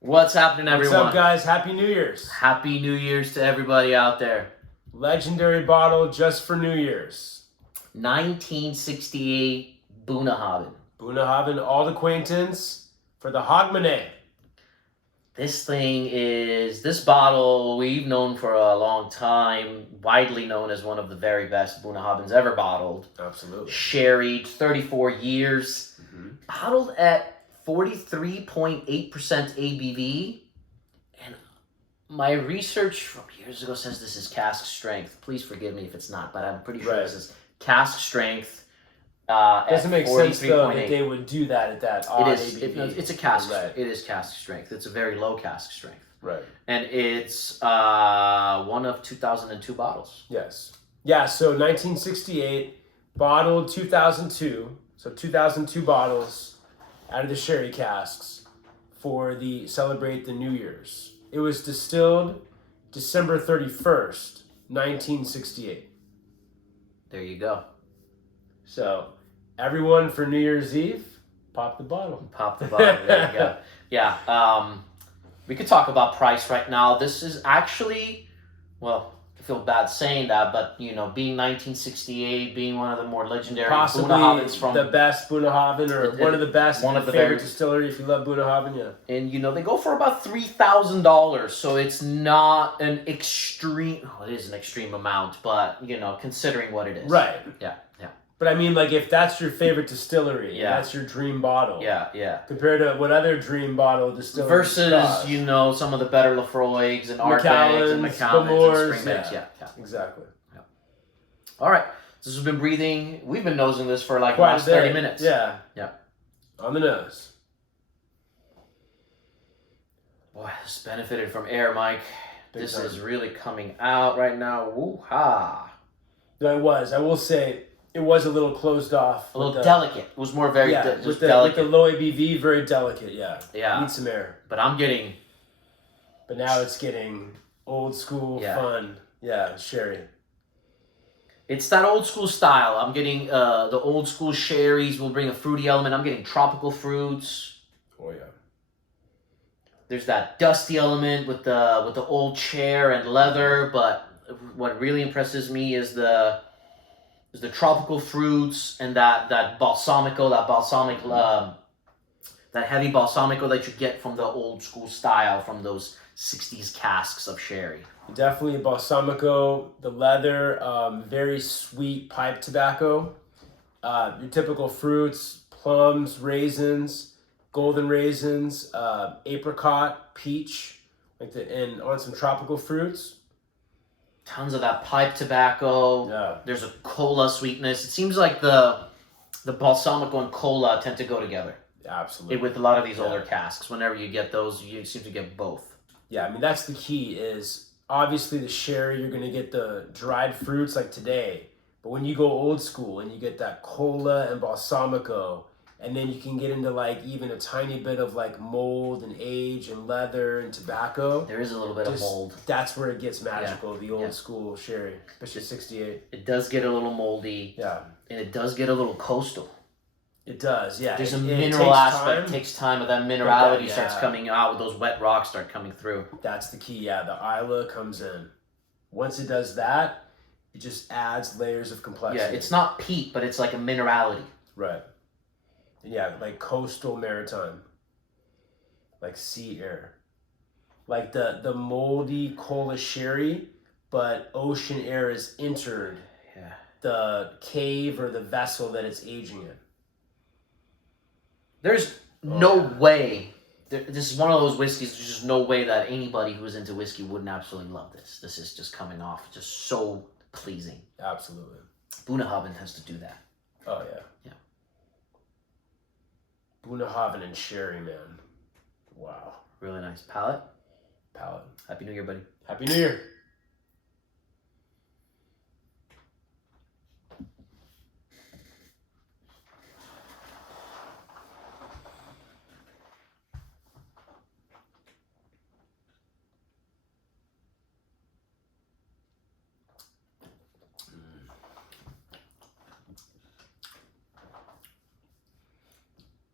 What's happening, everyone? What's up, guys? Happy New Year's. Happy New Year's to everybody out there. Legendary bottle just for New Year's. 1968 Bunnahabhain. Bunnahabhain, Auld Acquaintance for the Hogmanay. This bottle we've known for a long time, widely known as one of the very best Bunnahabhains ever bottled. Absolutely. Sherried, 34 years, bottled at 43.8% ABV. And my research from years ago says this is Cask Strength. Please forgive me if it's not, but I'm pretty sure this is Cask Strength. Doesn't make sense though that they would do that at that odd ABV. It's a cask. It is Cask Strength. It's a very low cask strength. Right. And it's one of 2002 bottles. Yes. Yeah. So 1968, bottled 2002. So 2002 bottles out of the sherry casks for celebrate the New Year's. It was distilled December 31st, 1968. There you go. So everyone for New Year's Eve, pop the bottle. Pop the bottle. There you go. Yeah. We could talk about price right now. This is actually, well, I feel bad saying that, but being 1968, being one of the more legendary Bunnahabhains from the best Bunnahabhain, or one of the best, one of the favorite distillery if you love Bunnahabhain, yeah. And they go for about $3,000, so it's not an extreme. Well, it is an extreme amount, but considering what it is, right? Yeah. But I mean, like, if that's your favorite distillery, that's your dream bottle. Yeah. Compared to what other dream bottle distillery versus some of the better Lafroigs and Ardbegs and Macallans and Springbanks. Yeah, exactly. Yeah. All right. This has been breathing. We've been nosing this for like the last 30 minutes. Yeah. Yeah. On the nose. Boy, this benefited from air, Mike. This is really coming out right now. Woo-ha. It was. I will say, it was a little closed off. A little delicate. It was more very delicate. With the low ABV, very delicate, yeah. Yeah. Need some air. But I'm getting... But now it's getting old school, fun. Yeah, sherry. It's that old school style. I'm getting the old school sherries will bring a fruity element. I'm getting tropical fruits. Oh, yeah. There's that dusty element with the old chair and leather, but what really impresses me is the tropical fruits and that balsamico, that heavy balsamico that you get from the old school style from those 60s casks of sherry. Definitely balsamico, the leather, very sweet pipe tobacco. Your typical fruits, plums, raisins, golden raisins, apricot, peach, and on some tropical fruits. Tons of that pipe tobacco. Yeah. There's a cola sweetness. It seems like the balsamico and cola tend to go together. Absolutely. With a lot of these older casks. Whenever you get those, you seem to get both. Yeah, I mean, that's the key is obviously the sherry, you're going to get the dried fruits like today. But when you go old school and you get that cola and balsamico, and then you can get into like even a tiny bit of like mold and age and leather and tobacco. There is a little bit of mold. That's where it gets magical, the old school sherry, especially 68. It does get a little moldy. Yeah. And it does get a little coastal. It does, yeah. There's a mineral aspect. It takes time, but that minerality starts coming out with those wet rocks start coming through. That's the key, yeah. The Isla comes in. Once it does that, it just adds layers of complexity. Yeah, it's not peat, but it's like a minerality. Right. Yeah, like coastal maritime. Like sea air. Like the moldy cola sherry, but ocean air has entered the cave or the vessel that it's aging in. There's no way. This is one of those whiskeys. There's just no way that anybody who is into whiskey wouldn't absolutely love this. This is just coming off just so pleasing. Absolutely. Bunnahabhain has to do that. Oh, yeah. Yeah. Bunnahabhain and sherry, man. Wow. Really nice. Palate? Palate. Happy New Year, buddy. Happy New Year.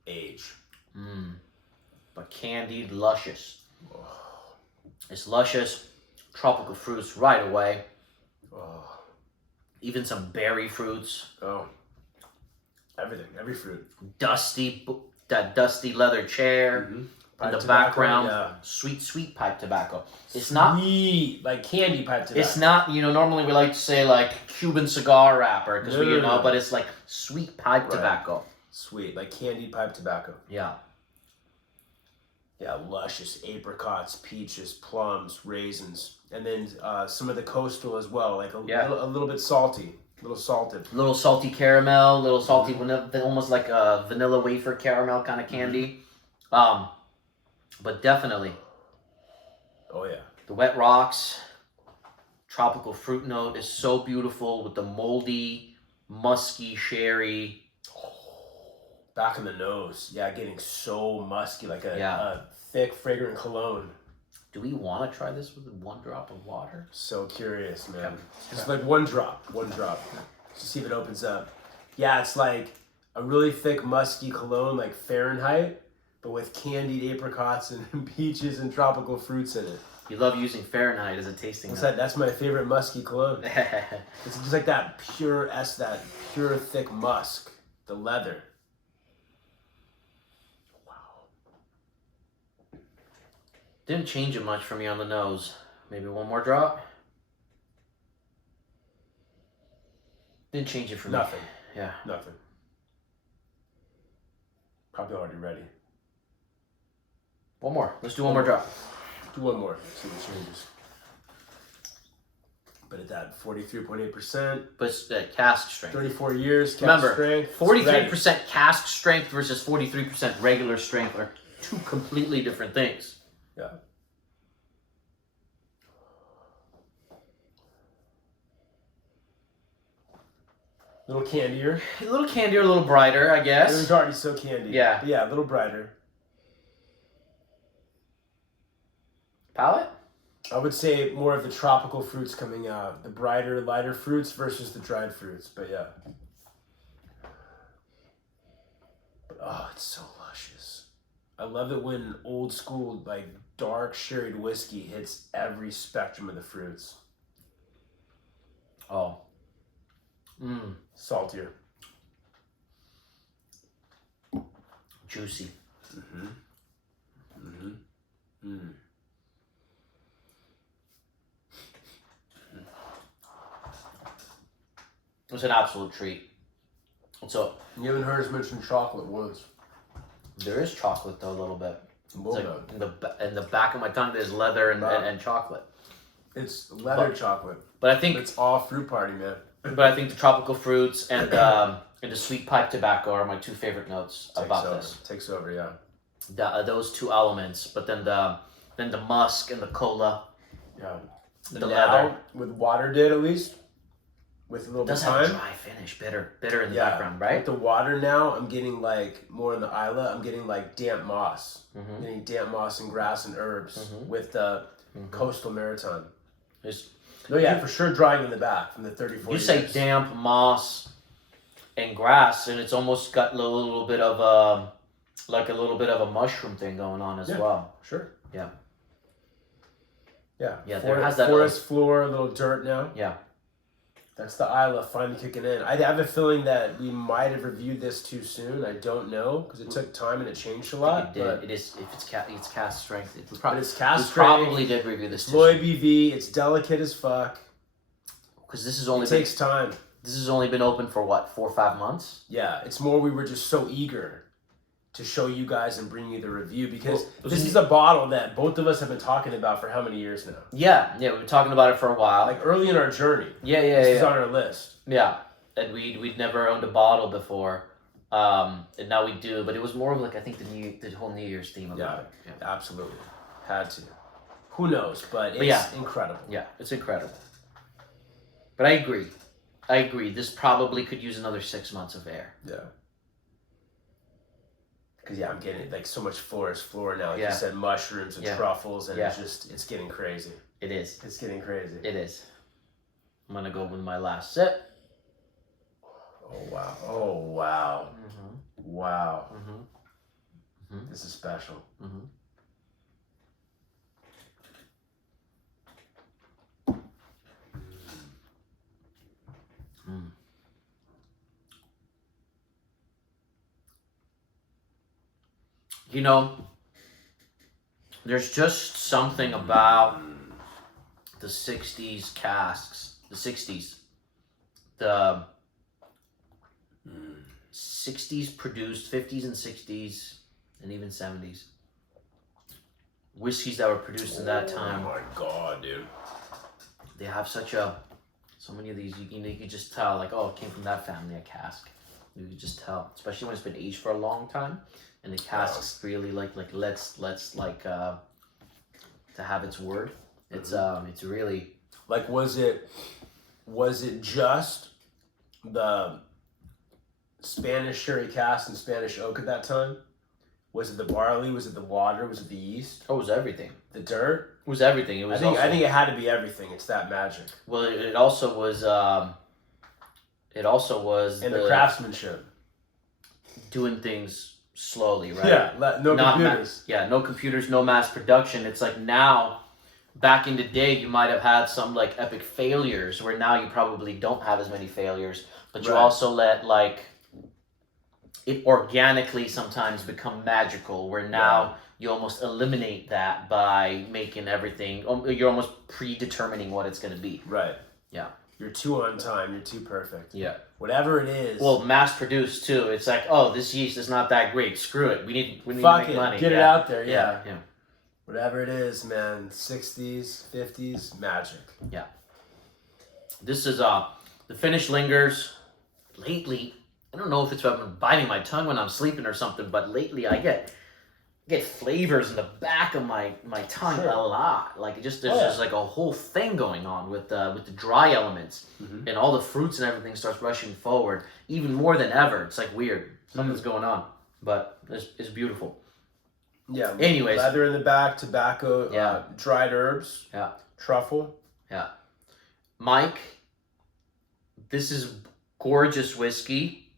Age. but candied, luscious. It's luscious, tropical fruits right away. Oh. Even some berry fruits. Oh. Everything, every fruit. That dusty leather chair. Mm-hmm. In the tobacco, background, yeah. sweet pipe tobacco. It's sweet, like candy pipe tobacco. It's not, normally we like to say like Cuban cigar wrapper, because No. but it's like sweet pipe tobacco. Sweet, like candy pipe tobacco. Yeah. Yeah, luscious apricots, peaches, plums, raisins, and then some of the coastal as well, like a little bit salty, a little salted. Little salty caramel, little salty vanilla, almost like a vanilla wafer caramel kind of candy. But definitely. Oh yeah. The wet rocks, tropical fruit note is so beautiful with the moldy, musky sherry. Back in the nose. Yeah, getting so musky, like a thick, fragrant cologne. Do we want to try this with 1 drop of water? So curious, man. Okay. Just like one drop. Just see if it opens up. Yeah, it's like a really thick, musky cologne, like Fahrenheit, but with candied apricots and peaches and tropical fruits in it. You love using Fahrenheit as a tasting note. That's my favorite musky cologne. It's just like that pure thick musk, the leather. Didn't change it much for me on the nose. Maybe 1 more drop. Didn't change it for me. Nothing. Yeah. Nothing. Probably already ready. 1 more. Let's do 1 more drop. Do 1 more. See what changes. But at that 43.8%. But it's cask strength. 34 years. Remember, strength. 43% cask strength versus 43% regular strength are 2 completely different things. Yeah. A little candier. A little brighter, I guess. It was already so candy. Yeah. But yeah, a little brighter. Palate? I would say more of the tropical fruits coming out. The brighter, lighter fruits versus the dried fruits. But yeah. But oh, it's so luscious. I love it when old school, like dark sherried whiskey hits every spectrum of the fruits. Oh. Saltier. Juicy. It's an absolute treat. So You haven't heard us mention chocolate once. there is chocolate though a little bit. It's like Like in the back of my tongue there's leather and chocolate. it's leather chocolate. But I think It's all fruit party, man. But I think the tropical fruits and the sweet pipe tobacco are my 2 favorite notes about this. Takes over, yeah. Those 2 elements, but then the musk and the cola, Yeah. the leather. With water did at least, with a little It bit does of have a time. dry finish, bitter in the background, right? With the water now, I'm getting like more in the Isla. I'm getting like damp moss. I'm getting damp moss and grass and herbs with the coastal maritime. No, yeah, for sure drying in the back from the 34 You years. say damp moss and grass, and it's almost got a little bit of a mushroom thing going on as well. Sure. Yeah. Yeah. Yeah, there has that forest floor, a little dirt now. Yeah. That's the Isla finally kicking in. I have a feeling that we might have reviewed this too soon. I don't know because it took time and it changed a lot. It did. But It is. If it's cask strength, it's but it's cask we strength. probably did review this too Low soon. ABV. It's delicate as fuck. Because this has It only takes time. This has only been open for what, 4 or 5 months? Yeah, it's more we were just so eager to show you guys and bring you the review because Well, this is a bottle that both of us have been talking about for how many years now? Yeah, we've been talking about it for a while. Like early in our journey. This is on our list. Yeah, and we'd never owned a bottle before, and now we do. But it was more of like I think the whole New Year's theme about it. Yeah, absolutely, had to. Who knows? But it's incredible. Yeah, it's incredible. But I agree. This probably could use another 6 months of air. Yeah. Because I'm getting like so much forest floor now. Like Yeah. you said, mushrooms and Yeah. truffles, and Yeah. it's getting crazy. It is. It's getting crazy. It is. I'm gonna go with my last sip. Oh wow! Oh wow! Mm-hmm. Wow! Mm-hmm. This is special. Mm-hmm. Mm. You know, there's just something about the 60s casks, the 60s. The 60s produced, 50s and 60s, and even 70s. Whiskeys that were produced in that time. Oh my God, dude. They have so many of these, you can just tell, like, oh, it came from that family, a cask. You can just tell, especially when it's been aged for a long time, and the cask's really let's to have its word. It's really like, was it just the Spanish sherry cask and Spanish oak at that time? Was it the barley? Was it the water? Was it the yeast? Oh, it was everything. The dirt? It was everything. It was. I think it had to be everything. It's that magic. Well, it also was. And the craftsmanship. Doing things slowly, right? Yeah. No computers. No computers, no mass production. It's like now. Back in the day, you might have had some like epic failures, where now you probably don't have as many failures. But you also let like it organically sometimes become magical, where now you almost eliminate that by making everything. You're almost predetermining what it's going to be. Right. Yeah. You're too on time. You're too perfect. Yeah. Whatever it is. Well, mass produced too. It's like, oh, this yeast is not that great. Screw it. We need to Fuck make it. money. Get it out there. Yeah. Yeah. Whatever it is, man. 60s, 50s, magic. Yeah. This is the finish lingers. Lately, I don't know if it's I've been biting my tongue when I'm sleeping or something, but lately I get flavors in the back of my tongue a lot. Like there's just like a whole thing going on with the dry elements, and all the fruits and everything starts rushing forward even more than ever. It's like weird. Something's going on, but it's beautiful. Yeah. Anyways. Leather in the back, tobacco, dried herbs. Yeah. Truffle. Yeah. Mike, this is gorgeous whiskey.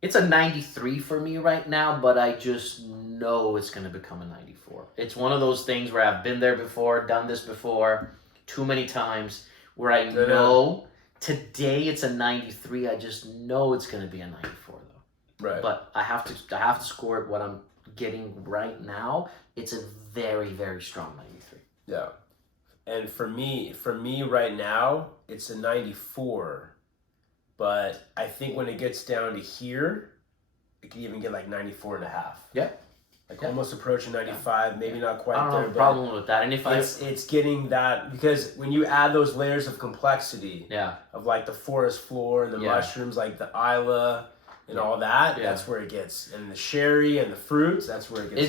It's a 93 for me right now, but I just know it's going to become a 94. It's one of those things where I've been there before, done this before, too many times, where I know today it's a 93. I just know it's going to be a 94 though. Right. But I have to score it what I'm getting right now. It's a very, very strong 93. Yeah. And for me right now, it's a 94. But I think when it gets down to here, it can even get like 94 and a half. Yeah. Like almost approaching 95, maybe not quite there. I don't have a problem with that. And if it's getting that, because when you add those layers of complexity, of like the forest floor and the mushrooms, like the Isla and all that, that's where it gets. And the sherry and the fruits, that's where it gets.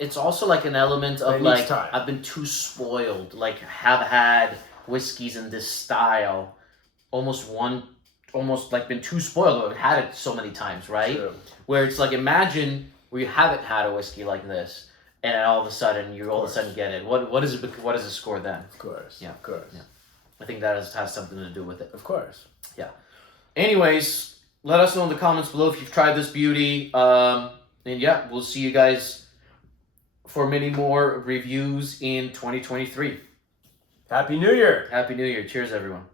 It's also like an element of like time. I've been too spoiled. Like have had whiskeys in this style. Almost like been too spoiled. I've had it so many times, right? True. Where it's like, imagine where you haven't had a whiskey like this, and all of a sudden you get it. What is the score then? Of course. Yeah. Of course. Yeah. I think that has something to do with it. Of course. Yeah. Anyways, let us know in the comments below if you've tried this beauty. And yeah, we'll see you guys for many more reviews in 2023. Happy New Year. Happy New Year. Cheers, everyone.